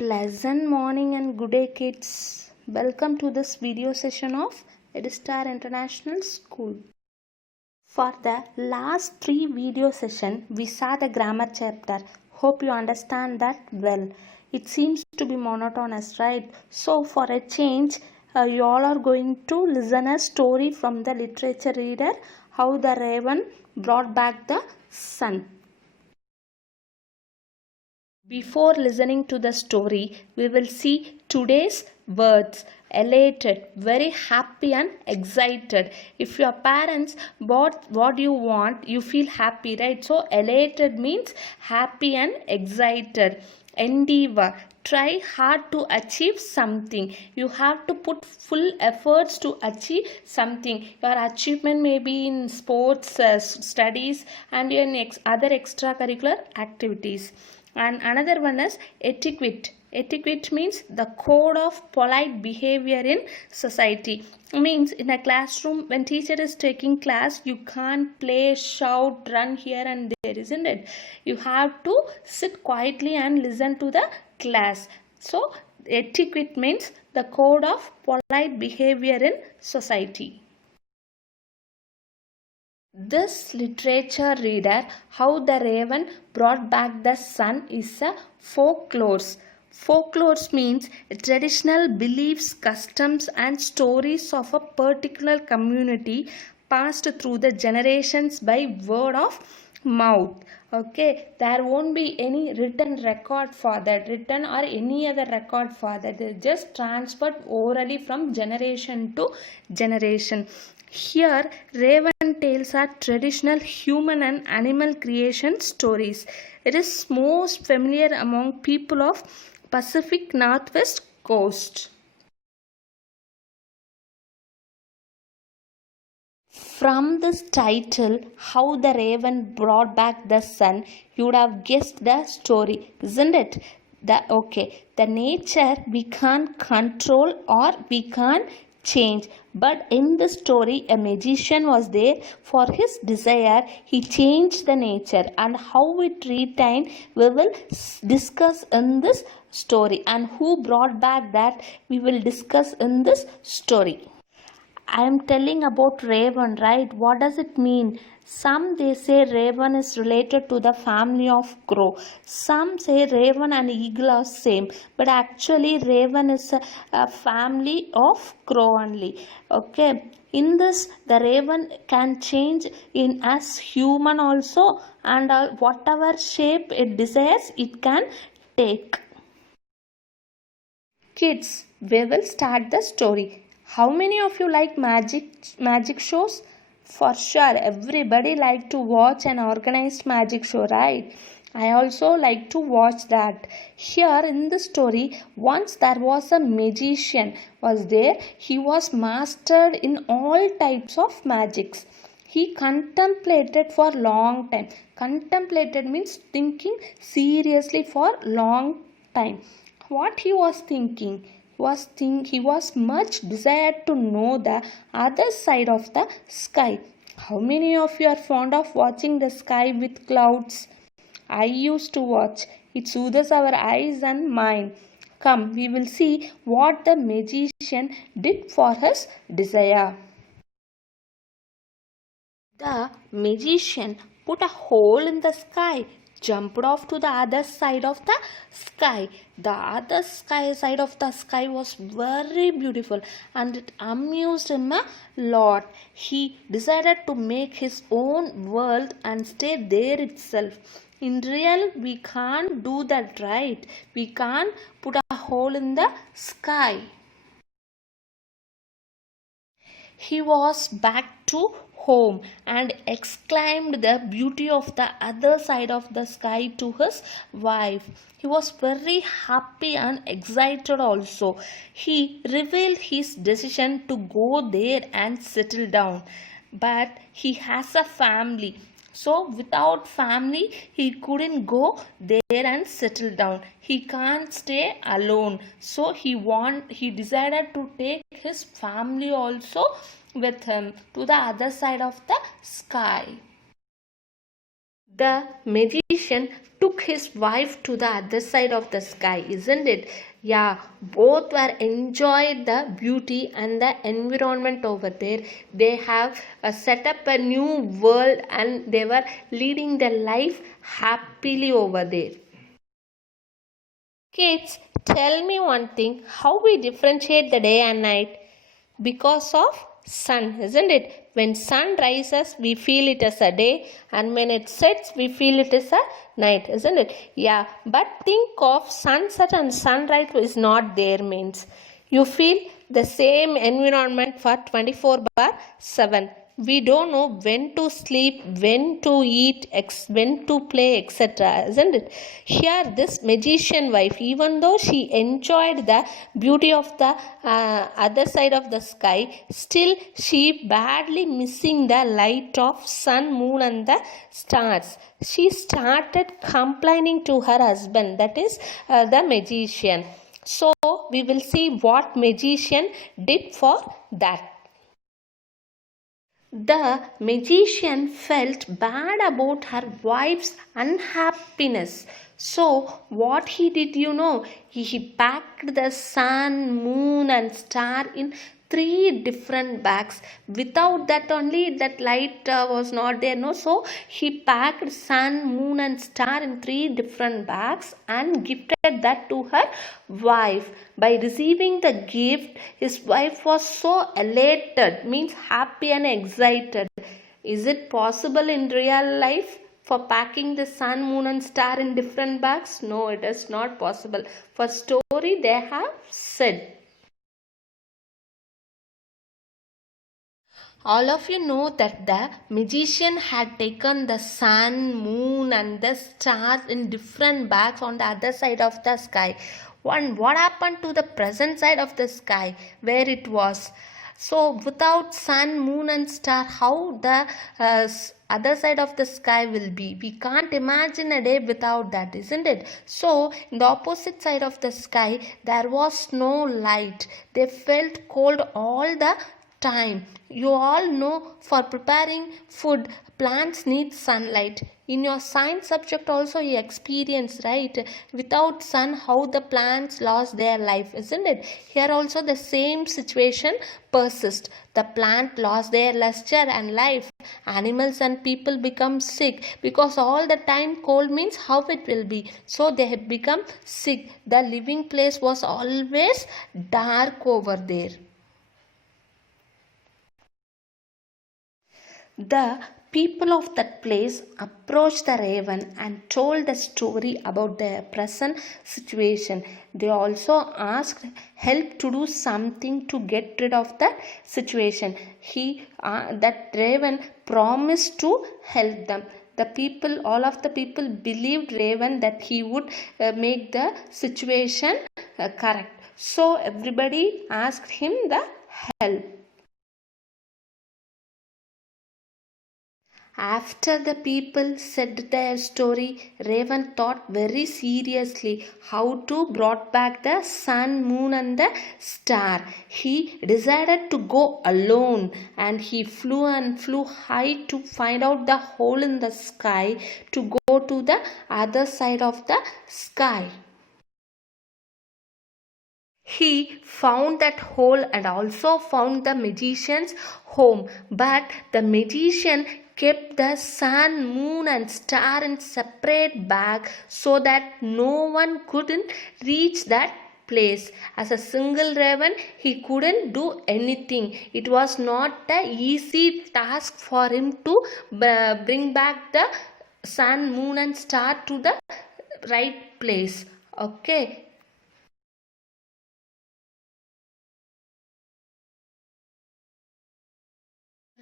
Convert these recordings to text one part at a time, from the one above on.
Pleasant morning and good day, kids. Welcome to this video session of Edistar International School. For the last 3 video session, we saw the grammar chapter. Hope you understand that well. It seems to be monotonous, right? So for a change, you all are going to listen a story from the literature reader, How the Raven Brought Back the Sun. Before listening to the story, we will see today's words. Elated, very happy and excited. If your parents bought what you want, you feel happy, right? So elated means happy and excited. Endeavor, try hard to achieve something. You have to put full efforts to achieve something. Your achievement may be in sports, studies, and in other extracurricular activities. And another one is etiquette. Etiquette means the code of polite behavior in society. Means in a classroom, when teacher is taking class, you can't play, shout, run here and there, isn't it? You have to sit quietly and listen to the class. So etiquette means the code of polite behavior in society. This literature reader, How the Raven Brought Back the Sun, is a folklore. Folklore means traditional beliefs, customs, and stories of a particular community passed through the generations by word of mouth. Okay, there won't be any written record for that, written or any other record for that. They just transferred orally from generation to generation. Here, raven tales are traditional human and animal creation stories. It is most familiar among people of Pacific Northwest coast. From this title, How the Raven Brought Back the Sun, you would have guessed the story, isn't it? The nature we can't control or we can't change, but in the story a magician was there. For his desire he changed the nature, and how it retained we will discuss in this story, and who brought back that we will discuss in this story. I am telling about raven, right? What does it mean? Some they say raven is related to the family of crow. Some say raven and eagle are same, but actually raven is a family of crow only. Okay. In this, the raven can change in as human also, and whatever shape it desires, it can take. Kids, we will start the story. How many of you like magic shows? For sure, everybody like to watch an organized magic show, right? I also like to watch that. Here in the story, once there was a magician was there. He was mastered in all types of magics. He contemplated for long time. Contemplated means thinking seriously for long time. What he was thinking? He was much desired to know the other side of the sky. How many of you are fond of watching the sky with clouds? I used to watch. It soothes our eyes and mind. Come, we will see what the magician did for his desire. The magician put a hole in the sky, jumped off to the other side of the sky. The other side of the sky was very beautiful, and it amused him a lot. He decided to make his own world and stay there itself. In real, we can't do that, right? We can't put a hole in the sky. He was back to home and exclaimed the beauty of the other side of the sky to his wife. He was very happy and excited also. He revealed his decision to go there and settle down. But he has a family. So without family, he couldn't go there and settle down. He can't stay alone. So he decided to take his family also with him to the other side of the sky. The magician took took his wife to the other side of the sky, isn't it? Yeah, both were enjoyed the beauty and the environment over there. They have set up a new world and they were leading their life happily over there. Kids, tell me one thing, how we differentiate the day and night? Because of sun, isn't it? When sun rises, we feel it as a day, and when it sets, we feel it as a night, isn't it? Yeah, but think of sunset and sunrise is not there means you feel the same environment for 24/7. We don't know when to sleep, when to eat, when to play, etc. Isn't it? Here, this magician wife, even though she enjoyed the beauty of the other side of the sky, still she badly missing the light of sun, moon, and the stars. She started complaining to her husband, that is the magician. So, we will see what magician did for that. The magician felt bad about her wife's unhappiness. So, what he did, he packed the sun, moon, and star in 3 different bags. Without that, only that light was not there. No, so he packed sun, moon, and star in 3 different bags and gifted that to her wife. By receiving the gift, his wife was so elated, means happy and excited. Is it possible in real life for packing the sun, moon, and star in different bags? No, it is not possible. For story, they have said. All of you know that the magician had taken the sun, moon, and the stars in different bags on the other side of the sky. What happened to the present side of the sky where it was? So, without sun, moon, and star, how the other side of the sky will be? We can't imagine a day without that, isn't it? So, in the opposite side of the sky, there was no light. They felt cold all the time. You all know for preparing food, plants need sunlight. In your science subject also you experience, right? Without sun, how the plants lost their life, isn't it? Here also the same situation persists. The plant lost their luster and life. Animals and people become sick because all the time cold means how it will be. So they have become sick. The living place was always dark over there. The people of that place approached the raven and told the story about their present situation. They also asked help to do something to get rid of that situation. That raven promised to help them. All of the people believed raven that he would make the situation correct. So everybody asked him the help. After the people said their story, Raven thought very seriously how to brought back the sun, moon, and the star. He decided to go alone, and he flew high to find out the hole in the sky to go to the other side of the sky. He found that hole and also found the magician's home, but the magician kept the sun, moon, and star in separate bag so that no one couldn't reach that place. As a single raven, he couldn't do anything. It was not an easy task for him to bring back the sun, moon, and star to the right place. Okay.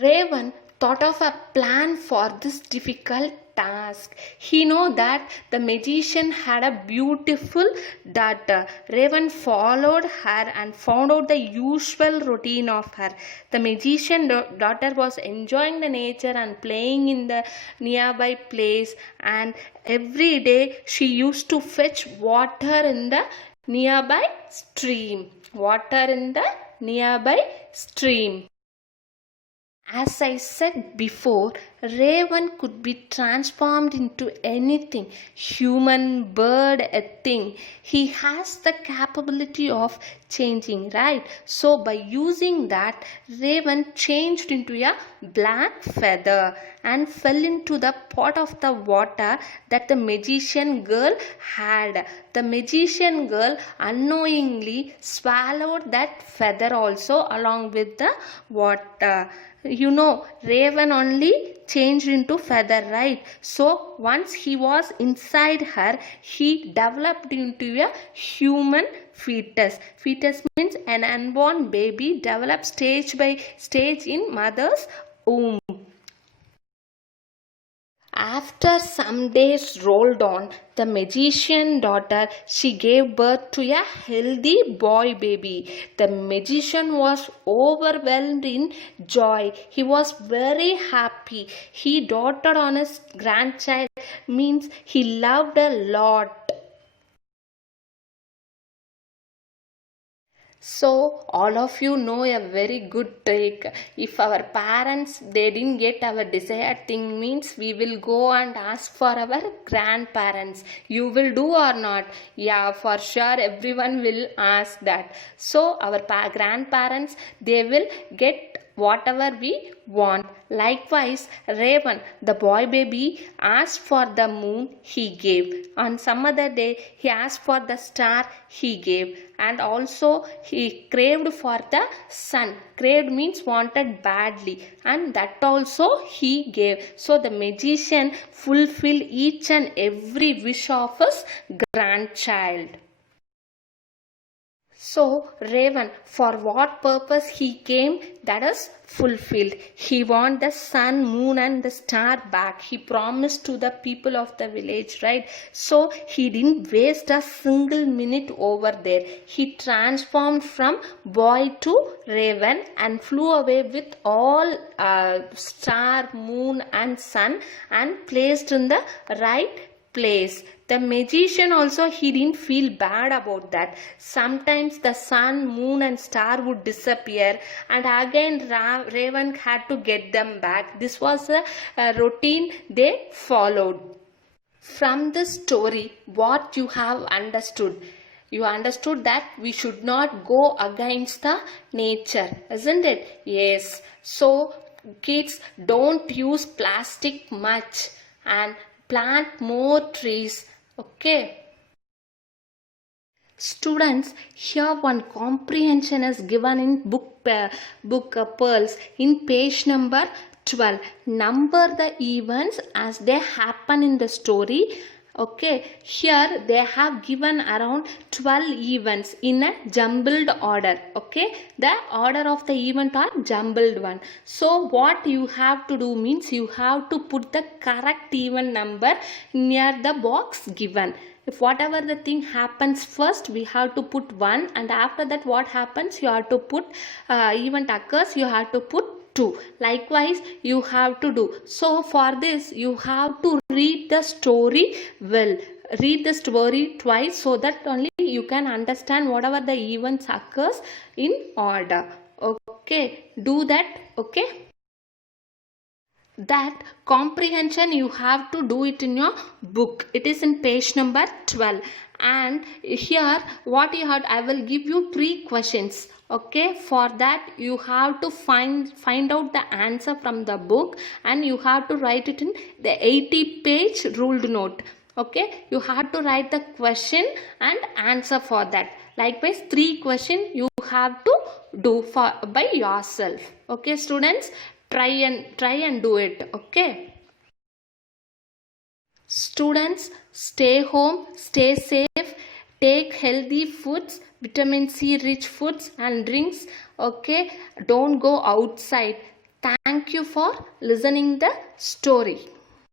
Raven thought of a plan for this difficult task. He knew that the magician had a beautiful daughter. Raven followed her and found out the usual routine of her. The magician daughter was enjoying the nature and playing in the nearby place, and every day she used to fetch water in the nearby stream. As I said before, Raven could be transformed into anything, human, bird, a thing. He has the capability of changing, right? So by using that, Raven changed into a black feather and fell into the pot of the water that the magician girl had. The magician girl unknowingly swallowed that feather also along with the water. You know, Raven only changed into feather, right? So once he was inside her, he developed into a human fetus. Fetus means an unborn baby develops stage by stage in mother's womb. After some days rolled on, the magician daughter, she gave birth to a healthy boy baby. The magician was overwhelmed in joy. He was very happy. He doted on his grandchild, means he loved a lot. So all of you know a very good trick. If our parents they didn't get our desired thing, means we will go and ask for our grandparents. You will do or not? Yeah, for sure everyone will ask that. So our grandparents they will get whatever we want. Likewise, Raven, the boy baby, asked for the moon, he gave. On some other day, he asked for the star, he gave. And also, he craved for the sun. Craved means wanted badly. And that also he gave. So, the magician fulfilled each and every wish of his grandchild. So, Raven, for what purpose he came, that is fulfilled. He want the sun, moon and the star back. He promised to the people of the village, right? So, he didn't waste a single minute over there. He transformed from boy to Raven and flew away with all star, moon and sun and placed in the right place. The magician also, he didn't feel bad about that. Sometimes the sun, moon and star would disappear and again Raven had to get them back. This was a routine they followed. From this story, what you have understood? You understood that we should not go against the nature, isn't it? Yes. So kids, don't use plastic much and plant more trees. Okay. Students, here one comprehension is given in book Pearls in page number 12. Number the events as they happen in the story. Okay, here they have given around 12 events in a jumbled order. Okay, the order of the event are jumbled one. So what you have to do means you have to put the correct event number near the box given. If whatever the thing happens first, we have to put 1, and after that what happens, you have to put event occurs, you have to put 2. Likewise you have to do. So for this you have to read the story well. Read the story twice so that only you can understand whatever the events occurs in order. Okay, do that. Okay. That comprehension you have to do it in your book. It is in page number 12. And here what you have, I will give you 3 questions. Okay, for that you have to find out the answer from the book and you have to write it in the 80-page ruled note. Okay, you have to write the question and answer for that. Likewise 3 questions you have to do for by yourself. Okay students, try and do it. Okay students, stay home, stay safe, take healthy foods, vitamin C rich foods and drinks. Okay, don't go outside. Thank you for listening the story.